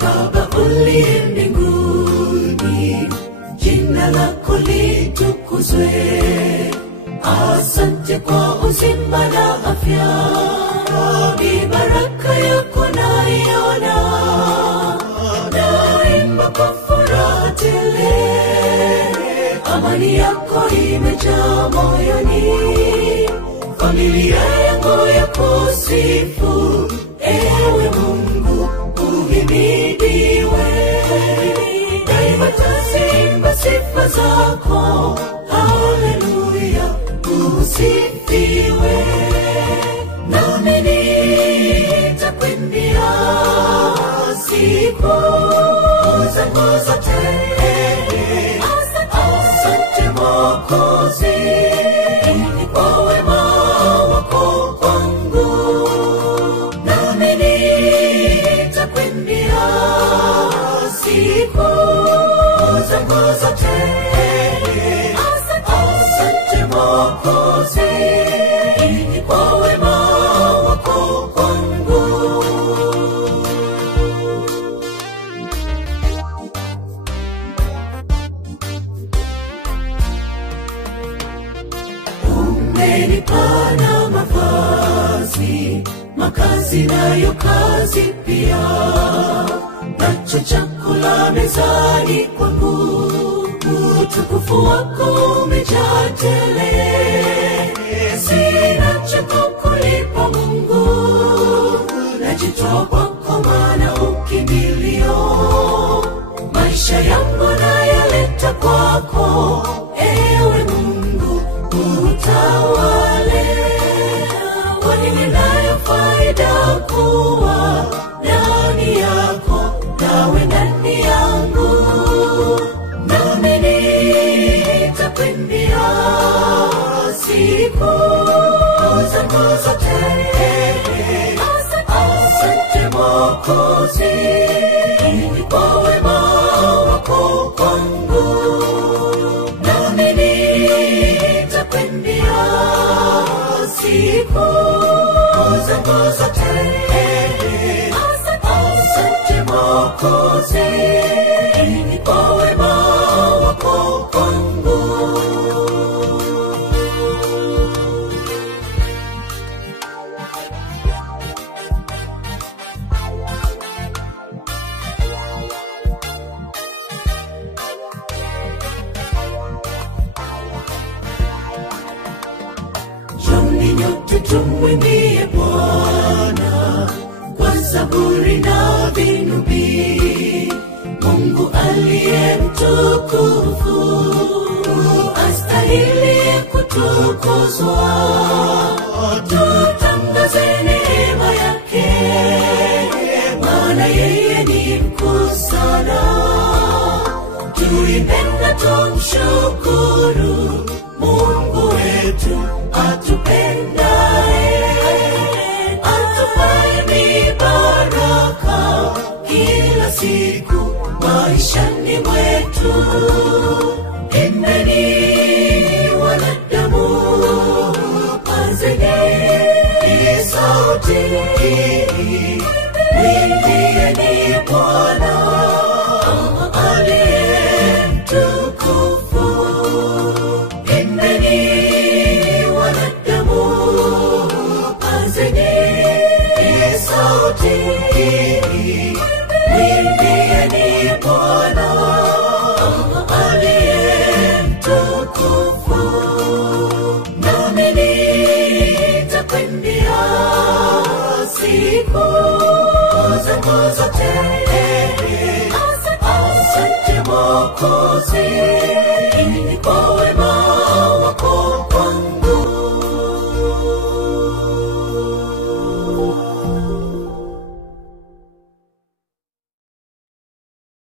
Baba uliye mbinguni, jina lako litukuzwe. Asante kwa uzima na afya, ni baraka yako naiona. Naimba kwa furaha tele, amani yako imejaa moyoni. Familia yangu ya kusifu, ewe Mungu uhimidiwe. Daima tasimba sifa zako, haleluya usifiwe. Nami nitakwambia siku zangu zote. Asante Mwokozi kwa wema wako kwangu. Nami nitakwambia siku zangu zote. Asante Mwokozi kwa wema wako kwangu. Umenipana mavazi, makazi nayo kazi pia, nacho chakula mezani kwangu. Utukufu wako umejaa tele, sina cha kukulipa Mungu. Najitoa kwako maana ukimbilio, maisha yangu nayaleta kwako. Ewe Mungu utawale, kwani ninayo faida kuwa ndani yako, nawe ndani yangu. Nami nitakwambia siku zangu zote. Asante Mwokozi kwa wema wako kwangu. Nami nitakwambia siku zangu zote. Asante Mwokozi kwa wema wako kwangu. Njoni nyote tumwimbie Bwana kwa zaburi na vinubi. Mungu aliye mtukufu, astahili kutukuzwa. Tutangaze neema yake, maana yeye ni mkuu sana. Tuimbe na tumshukuru Mungu wetu atupendaye, atupaye mibaraka kila siku maishani mwetu. Imbeni wanadamu, pazeni sauti, mwimbieni Bwana aliye mtukufu. Imbeni wanadamu, pazeni sauti, mwimbieni Bwana aliye mtukufu. Nami nitakwambia siku zangu zote. Asante Mwokozi kwa